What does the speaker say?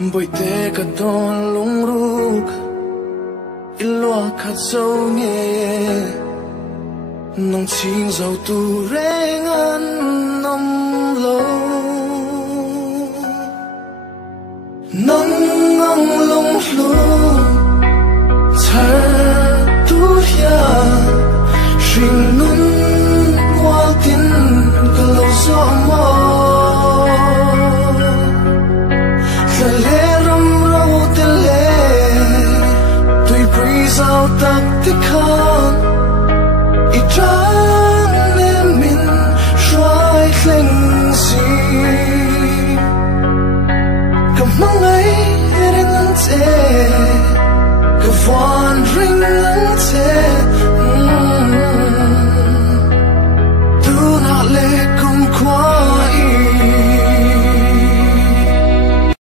bồi tê cả đòn lung ruk ilua khát sâu nhẹ nong chinh dầu tu reng an năm lâu nong nong lung lu thar tu ya ring nun wa tin ka lo so mo sao tắc tích hơn ít trắng nên mình xoay linh gì cầm mong ấy đến ngân thế cầm vòn ring ngân thế